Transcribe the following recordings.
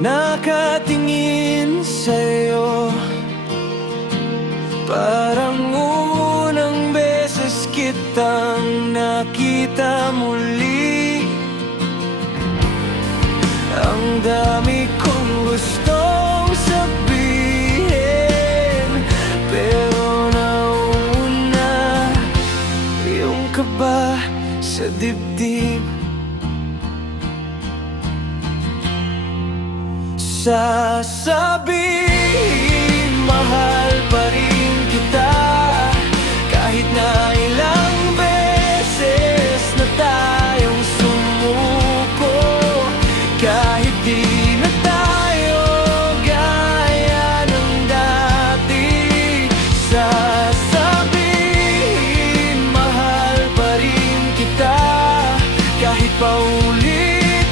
nakatingin sa'yo. Parang unang beses kitang nakita muli. Ang dami kong gustong sabihin, pero nauna yung kaba sa dibdib. Sasabihin, mahal pa rin kita, kahit na ilang beses na tayong sumuko. Kahit di na tayo gaya ng dati, sasabihin, mahal pa rin kita, kahit paulit-ulit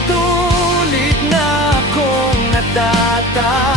na akong natatawa.